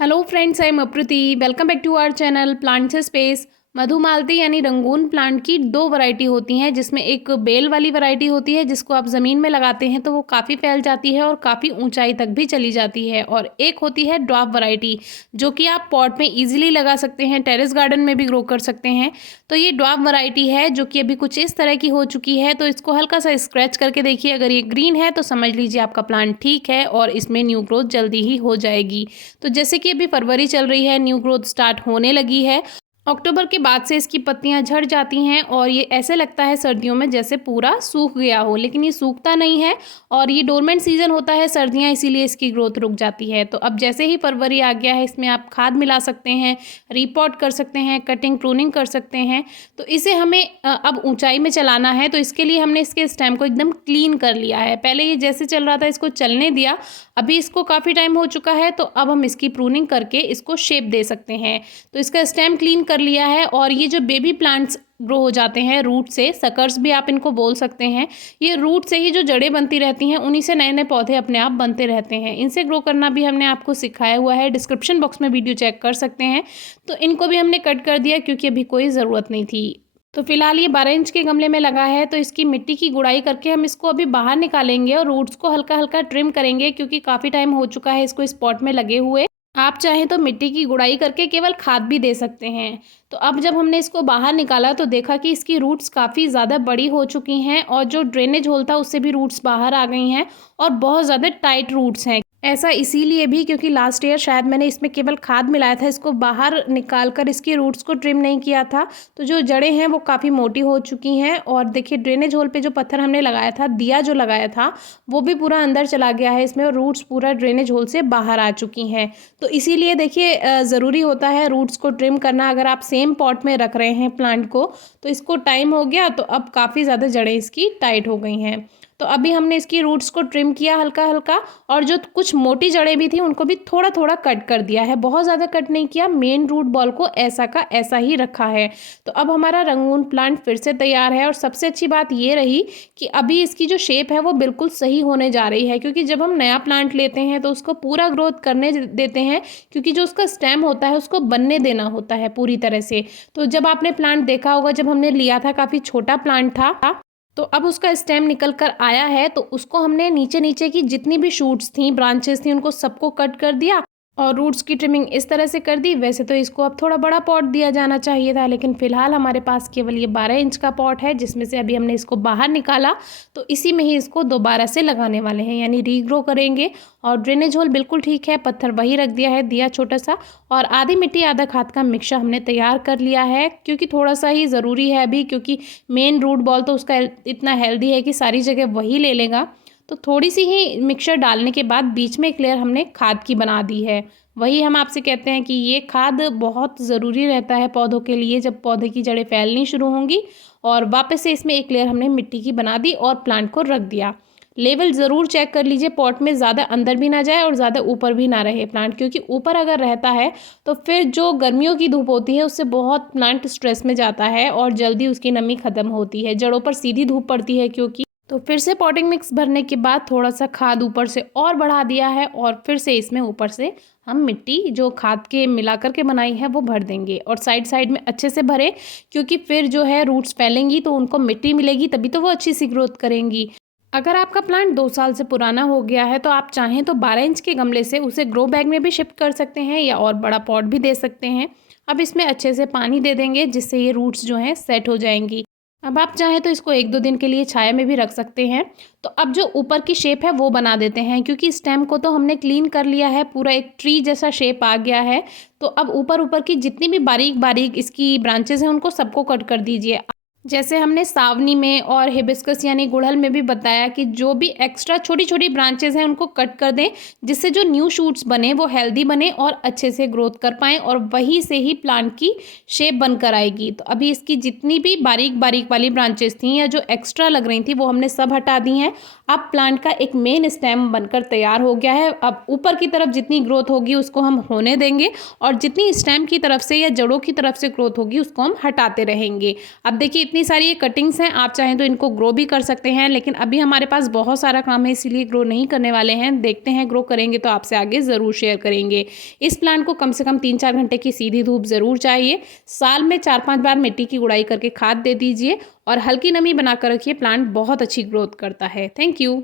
Hello friends, I am Apruti. Welcome back to our channel plants space. मधुमालती यानी Rangoon plant की दो variety होती हैं, जिसमें एक बेल वाली वैरायटी होती है जिसको आप ज़मीन में लगाते हैं तो वो काफ़ी फैल जाती है और काफ़ी ऊंचाई तक भी चली जाती है, और एक होती है ड्वार्फ वैरायटी जो कि आप पॉट में इजीली लगा सकते हैं, टेरेस गार्डन में भी ग्रो कर सकते हैं। तो ये ड्वार्फ वैरायटी है जो कि अभी कुछ इस तरह की हो चुकी है। तो इसको हल्का सा स्क्रैच करके देखिए, अगर ये ग्रीन है तो समझ लीजिए आपका प्लांट ठीक है और इसमें न्यू ग्रोथ जल्दी ही हो जाएगी। तो जैसे कि अभी फरवरी चल रही है, न्यू ग्रोथ स्टार्ट होने लगी है। अक्टूबर के बाद से इसकी पत्तियां झड़ जाती हैं और ये ऐसे लगता है सर्दियों में जैसे पूरा सूख गया हो, लेकिन ये सूखता नहीं है। और ये डोरमेंट सीजन होता है सर्दियां, इसीलिए इसकी ग्रोथ रुक जाती है। तो अब जैसे ही फरवरी आ गया है, इसमें आप खाद मिला सकते हैं, रिपॉट कर सकते हैं, कटिंग प्रूनिंग कर सकते हैं। तो इसे हमें अब ऊंचाई में चलाना है, तो इसके लिए हमने इसके स्टेम को एकदम क्लीन कर लिया है। पहले ये जैसे चल रहा था इसको चलने दिया, अभी इसको काफ़ी टाइम हो चुका है, तो अब हम इसकी प्रूनिंग करके इसको शेप दे सकते हैं। तो इसका स्टेम क्लीन कर लिया है, और ये जो बेबी प्लांट्स ग्रो हो जाते हैं रूट से, सकर्स भी आप इनको बोल सकते हैं, ये रूट से ही जो जड़ें बनती रहती हैं, उन्हीं से नए नए पौधे अपने आप बनते रहते हैं। इनसे ग्रो करना भी हमने आपको सिखाया हुआ है, डिस्क्रिप्शन बॉक्स में वीडियो चेक कर सकते हैं। तो इनको भी हमने कट कर दिया क्योंकि अभी कोई ज़रूरत नहीं थी। तो फिलहाल ये 12 इंच के गमले में लगा है, तो इसकी मिट्टी की गुड़ाई करके हम इसको अभी बाहर निकालेंगे और रूट्स को हल्का हल्का ट्रिम करेंगे, क्योंकि काफ़ी टाइम हो चुका है इसको इस पॉट में लगे हुए। आप चाहें तो मिट्टी की गुड़ाई करके केवल खाद भी दे सकते हैं। तो अब जब हमने इसको बाहर निकाला तो देखा कि इसकी रूट्स काफ़ी ज़्यादा बड़ी हो चुकी हैं, और जो ड्रेनेज होल था उससे भी रूट्स बाहर आ गई हैं, और बहुत ज़्यादा टाइट रूट्स हैं। ऐसा इसीलिए भी क्योंकि लास्ट ईयर शायद मैंने इसमें केवल खाद मिलाया था, इसको बाहर निकाल कर इसकी रूट्स को ट्रिम नहीं किया था। तो जो जड़ें हैं वो काफ़ी मोटी हो चुकी हैं, और देखिए ड्रेनेज होल पे जो पत्थर हमने लगाया था, दिया जो लगाया था, वो भी पूरा अंदर चला गया है इसमें, और रूट्स पूरा ड्रेनेज होल से बाहर आ चुकी हैं। तो इसीलिए देखिए ज़रूरी होता है रूट्स को ट्रिम करना। अगर आप सेम पॉट में रख रहे हैं प्लांट को, तो इसको टाइम हो गया तो अब काफ़ी ज़्यादा जड़ें इसकी टाइट हो गई हैं। तो अभी हमने इसकी रूट्स को ट्रिम किया हल्का हल्का, और जो कुछ मोटी जड़ें भी थी उनको भी थोड़ा थोड़ा कट कर दिया है, बहुत ज़्यादा कट नहीं किया। मेन रूट बॉल को ऐसा का ऐसा ही रखा है। तो अब हमारा रंगून प्लांट फिर से तैयार है, और सबसे अच्छी बात ये रही कि अभी इसकी जो शेप है वो बिल्कुल सही होने जा रही है, क्योंकि जब हम नया प्लांट लेते हैं तो उसको पूरा ग्रोथ करने देते हैं, क्योंकि जो उसका स्टेम होता है उसको बनने देना होता है पूरी तरह से। तो जब आपने प्लांट देखा होगा, जब हमने लिया था काफ़ी छोटा प्लांट था, तो अब उसका स्टेम निकल कर आया है, तो उसको हमने नीचे नीचे की जितनी भी शूट्स थी, ब्रांचेस थी, उनको सबको कट कर दिया और रूट्स की ट्रिमिंग इस तरह से कर दी। वैसे तो इसको अब थोड़ा बड़ा पॉट दिया जाना चाहिए था, लेकिन फिलहाल हमारे पास केवल ये 12 इंच का पॉट है, जिसमें से अभी हमने इसको बाहर निकाला। तो इसी में ही इसको दोबारा से लगाने वाले हैं, यानी रीग्रो करेंगे। और ड्रेनेज होल बिल्कुल ठीक है, पत्थर वही रख दिया है, दिया छोटा सा, और आधी मिट्टी आधा खाद का मिक्सचर हमने तैयार कर लिया है, क्योंकि थोड़ा सा ही ज़रूरी है अभी, क्योंकि मेन रूट बॉल तो उसका इतना हेल्दी है कि सारी जगह वही ले लेगा। तो थोड़ी सी ही मिक्सचर डालने के बाद बीच में एक लेयर हमने खाद की बना दी है। वही हम आपसे कहते हैं कि ये खाद बहुत ज़रूरी रहता है पौधों के लिए, जब पौधे की जड़ें फैलनी शुरू होंगी। और वापस से इसमें एक लेयर हमने मिट्टी की बना दी और प्लांट को रख दिया। लेवल ज़रूर चेक कर लीजिए, पॉट में ज़्यादा अंदर भी ना जाए और ज़्यादा ऊपर भी ना रहे प्लांट, क्योंकि ऊपर अगर रहता है तो फिर जो गर्मियों की धूप होती है उससे बहुत प्लांट स्ट्रेस में जाता है और जल्दी उसकी नमी ख़त्म होती है। जड़ों पर सीधी धूप पड़ती है क्योंकि। तो फिर से पॉटिंग मिक्स भरने के बाद थोड़ा सा खाद ऊपर से और बढ़ा दिया है, और फिर से इसमें ऊपर से हम मिट्टी जो खाद के मिला करके बनाई है वो भर देंगे, और साइड साइड में अच्छे से भरे, क्योंकि फिर जो है रूट्स फैलेंगी तो उनको मिट्टी मिलेगी, तभी तो वो अच्छी सी ग्रोथ करेंगी। अगर आपका प्लांट 2 साल से पुराना हो गया है तो आप चाहें तो 12 इंच के गमले से उसे ग्रो बैग में भी शिफ्ट कर सकते हैं, या और बड़ा पॉट भी दे सकते हैं। अब इसमें अच्छे से पानी दे देंगे, जिससे ये रूट्स जो हैं सेट हो जाएंगी। अब आप चाहें तो इसको 1-2 दिन के लिए छाया में भी रख सकते हैं। तो अब जो ऊपर की शेप है वो बना देते हैं, क्योंकि स्टेम को तो हमने क्लीन कर लिया है, पूरा एक ट्री जैसा शेप आ गया है। तो अब ऊपर ऊपर की जितनी भी बारीक बारीक इसकी ब्रांचेस हैं उनको सबको कट कर दीजिए। जैसे हमने सावनी में और हिबिस्कस यानी गुड़हल में भी बताया कि जो भी एक्स्ट्रा छोटी छोटी ब्रांचेस हैं उनको कट कर दें, जिससे जो न्यू शूट्स बने वो हेल्दी बने और अच्छे से ग्रोथ कर पाएँ, और वहीं से ही प्लांट की शेप बनकर आएगी। तो अभी इसकी जितनी भी बारीक बारीक वाली ब्रांचेस थी या जो एक्स्ट्रा लग रही थी वो हमने सब हटा दी हैं। अब प्लांट का एक मेन स्टेम बनकर तैयार हो गया है। अब ऊपर की तरफ जितनी ग्रोथ होगी उसको हम होने देंगे और जितनी स्टेम की तरफ से या जड़ों की तरफ से ग्रोथ होगी उसको हम हटाते रहेंगे। अब देखिए इतनी सारी ये कटिंग्स हैं, आप चाहें तो इनको ग्रो भी कर सकते हैं, लेकिन अभी हमारे पास बहुत सारा काम है इसीलिए ग्रो नहीं करने वाले हैं। देखते हैं, ग्रो करेंगे तो आपसे आगे ज़रूर शेयर करेंगे। इस प्लांट को कम से कम 3-4 घंटे की सीधी धूप ज़रूर चाहिए। साल में 4-5 बार मिट्टी की गुड़ाई करके खाद दे दीजिए और हल्की नमी बनाकर रखिए। प्लांट बहुत अच्छी ग्रोथ करता है। Thank you.